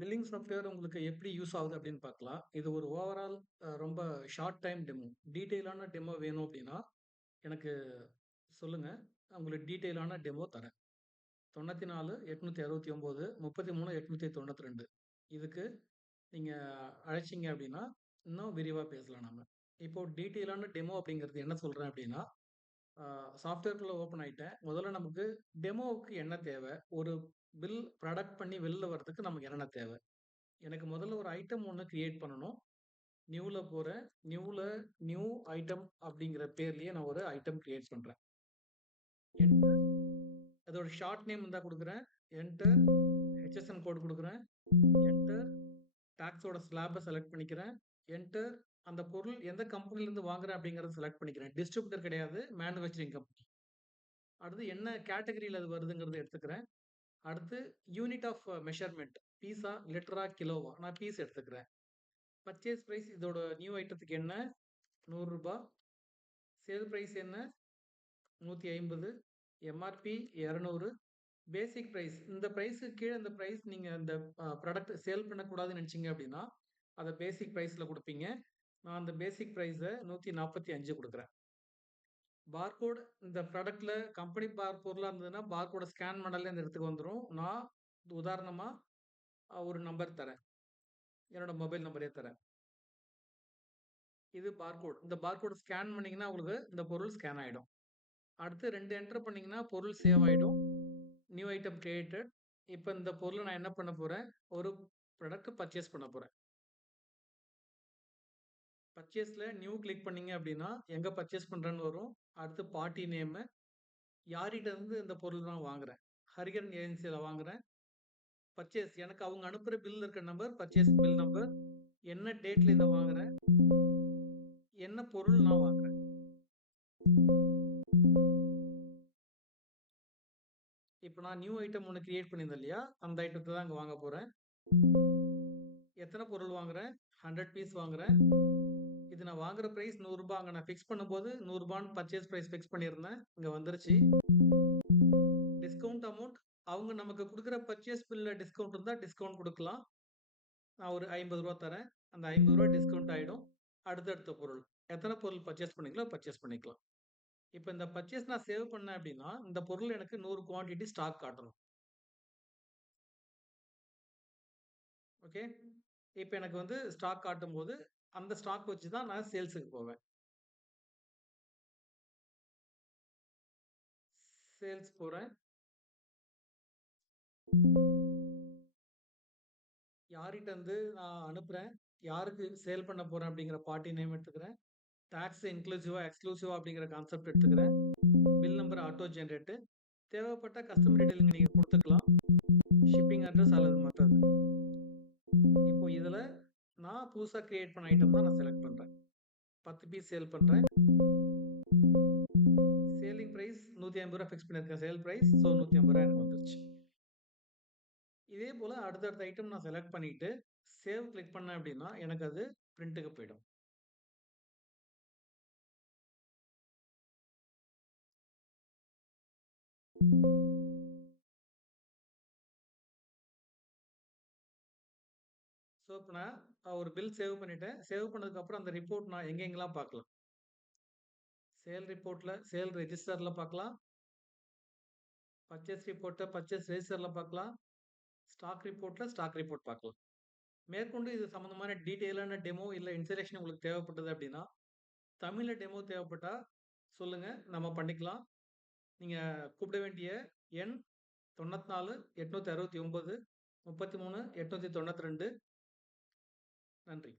Billing software உங்களுக்கு எப்படி use ஆகுது அப்படின்னு பார்க்கலாம். இது ஒரு ஓவரால் ரொம்ப ஷார்ட் டைம் டெமோ. டீட்டெயிலான டெமோ வேணும் அப்படின்னா, எனக்கு சொல்லுங்க. உங்களுக்கு டீட்டெயிலான டெமோ தரேன். 94 869 33 892 இதுக்கு நீங்க அழைச்சீங்க அப்படின்னா, இன்னும் விரிவா பேசலாம் நாம. இப்போ டீட்டெயிலான டெமோ அப்படிங்கிறது என்ன சொல்றேன் அப்படின்னா, அ சாஃப்ட்வேர்க்குள்ள ஓப்பன் ஆயிட்டேன். முதல்ல நமக்கு டெமோவுக்கு என்ன தேவை? ஒரு பில் ப்ராடக்ட் பண்ணி வெளில வரதுக்கு நமக்கு என்னென்ன தேவை? எனக்கு முதல்ல ஒரு ஐட்டம் ஒண்ணு கிரியேட் பண்ணணும். நியூல போறேன். நியூல நியூ ஐட்டம் அப்படிங்கிற பேர்லயே நான் ஒரு ஐட்டம் கிரியேட் பண்றேன். என்டர் அதோட ஷார்ட் நேம் இருந்தா குடுக்குறேன். என்டர் ஹெச்எஸ்என் கோட் குடுக்குறேன். என்டர் டாக்ஸோட ஸ்லாப்ப செலக்ட் பண்ணிக்கிறேன். என்டர் அந்த பொருள் எந்த கம்பெனிலருந்து வாங்குறேன் அப்படிங்கிறத செலக்ட் பண்ணிக்கிறேன். டிஸ்ட்ரிபியூட்டர் கிடையாது. Manufacturing company. அடுத்து என்ன கேட்டகரில அது வருதுங்கிறத எடுத்துக்கிறேன். அடுத்து யூனிட் ஆஃப் மெஷர்மென்ட். பீஸா, லிட்டரா, கிலோவா? நான் பீஸ் எடுத்துக்கிறேன். பர்ச்சேஸ் பிரைஸ் இதோட நியூ ஐட்டத்துக்கு என்ன? ரூ. 100. சேல் பிரைஸ் என்ன? 150. எம்ஆர்பி 200. பேசிக் பிரைஸ். இந்த பிரைஸ்க்கு கீழ இந்த பிரைஸ் நீங்க அந்த ப்ராடக்ட் சேல் பண்ணக்கூடாதுன்னு நெனச்சீங்க அப்டின்னா, அத பேசிக் பிரைஸ்ல குடுப்பீங்க. நான் அந்த பேசிக் பிரைஸ 145 குடுக்குறேன். பார்கோட் இந்த ப்ராடக்ட்ல கம்பெனி பொருளா இருந்ததுன்னா, பார்கோட ஸ்கேன் பண்ணாலே அந்த இடத்துக்கு வந்துரும். நான் உதாரணமா ஒரு நம்பர் தரேன். என்னோட மொபைல் நம்பரே தரேன். இது பார்கோட். இந்த பார்கோட ஸ்கேன் பண்ணீங்கன்னா, உங்களுக்கு இந்த பொருள் ஸ்கேன் ஆயிடும். அடுத்து 2 என்டர் பண்ணீங்கன்னா, பொருள் சேவ் ஆயிடும். New item created. இப்ப இந்த பொருள நான் என்ன பண்ண போறேன், ஒரு ப்ராடக்ட் பர்ச்சேஸ் பண்ண போறேன். பர்ச்சேஸ்ல நியூ கிளிக் பண்ணீங்க அப்டின்னா, எங்க பர்ச்சேஸ் பண்றேன்னு வரும். அடுத்து பார்ட்டி நேமு, யார்கிட்ட இருந்து இந்த பொருள் நான் வாங்குறேன். ஹரிஹரன் ஏஜென்சில வாங்குறேன். பர்ச்சேஸ் எனக்கு அவங்க அனுப்புற பில்ல இருக்க நம்பர், பர்ச்சேஸ் பில் நம்பர், என்ன டேட்ல இத வாங்குறேன், என்ன பொருள் நான் வாங்குறேன். இப்ப நான் நியூ ஐட்டம் ஒண்ணு கிரியேட் பண்ணியிருந்தேன் இல்லையா? அந்த ஐட்டத்த தான் அங்க வாங்க போறேன். எத்தன பொருள் வாங்குறேன்? 100 பீஸ் வாங்குறேன். இது நான் வாங்குற பிரைஸ் ரூ. 100 அங்க நான் ஃபிக்ஸ் பண்ணும்போது ரூ. 100ன்னு பர்ச்சேஸ் பிரைஸ் ஃபிக்ஸ் பண்ணியிருந்தேன். இங்க வந்துருச்சு. டிஸ்கவுண்ட் அமௌண்ட் அவங்க நமக்கு குடுக்குற பர்ச்சேஸ் பில்ல டிஸ்கவுண்ட் இருந்தா டிஸ்கவுண்ட் குடுக்கலாம். நான் ஒரு ரூ. 50 தரேன். அந்த ரூ. 50 டிஸ்கவுண்ட் ஆயிடும். அடுத்தடுத்த பொருள். எத்தன பொருள் பர்ச்சேஸ் பண்ணீங்களோ பர்ச்சேஸ் பண்ணிக்கலாம். இப்ப இந்த பர்ச்சேஸ் நான் சேவ் பண்ணேன் அப்டின்னா, இந்த பொருள் எனக்கு 100 குவான்டிட்டி ஸ்டாக் காட்டணும். ஓகே. இப்ப எனக்கு வந்து ஸ்டாக் காட்டும்போது, அந்த ஸ்டாக் வச்சு தான் நான் சேல்ஸ்க்கு போவேன். சேல்ஸ் போறேன். யார்கிட்ட இருந்து நான் அனுப்புறேன், யாருக்கு சேல் பண்ண போறேன் அப்படிங்கிற பார்ட்டி நேம் எடுத்துக்கிறேன். டாக்ஸ் இன்க்ளூசிவா, எக்ஸ்க்ளூசிவா அப்படிங்கிற கான்செப்ட் எடுத்துக்கிறேன். Bill number auto generate. தேவைப்பட்ட கஸ்டமர் டீட்டெயில் நீங்க குடுத்துக்கலாம். ஷிப்பிங் அட்ரஸ் அல்லது மத்தது. இப்போ இதுல நான் புதுசா கிரியேட் பண்ண ஐட்டம் தான் நான் செலக்ட் பண்றேன். 10 பீஸ் சேல் பண்றேன். சேலிங் பிரைஸ் ரூ. 150 ஃபிக்ஸ் பண்ணியிருக்கேன் சேல் பிரைஸ். ஸோ ரூ. 150 எனக்கு வந்துருச்சு. இதே போல அடுத்தடுத்த ஐட்டம் நான் செலக்ட் பண்ணிட்டு, சேவ் கிளிக் பண்ணேன் அப்படின்னா, எனக்கு அது பிரிண்ட்க்கு போயிடும். ஸோ, இப்ப நான் ஒரு பில் சேவ் பண்ணிட்டேன். சேவ் பண்ணதுக்கு அப்புறம் அந்த ரிப்போர்ட் நான் எங்கெங்கலாம் பார்க்கலாம். சேல் ரிப்போர்ட்ல, சேல் ரெஜிஸ்டர்ல பார்க்கலாம். பர்ச்சேஸ் ரிப்போர்ட்ட பர்ச்சேஸ் ரெஜிஸ்டர்ல பார்க்கலாம். ஸ்டாக் ரிப்போர்ட்ல ஸ்டாக் ரிப்போர்ட் பார்க்கலாம். மேற்கொண்டு இது சம்மந்தமான டீட்டெயிலான டெமோ இல்ல இன்ஸ்ட்ரக்ஷன் உங்களுக்கு தேவைப்பட்டது அப்படின்னா, தமிழ்ல டெமோ தேவைப்பட்டா சொல்லுங்க. நம்ம பண்ணிக்கலாம். நீங்க கூப்பிட வேண்டிய எண் 94 869 33 892. நன்றி.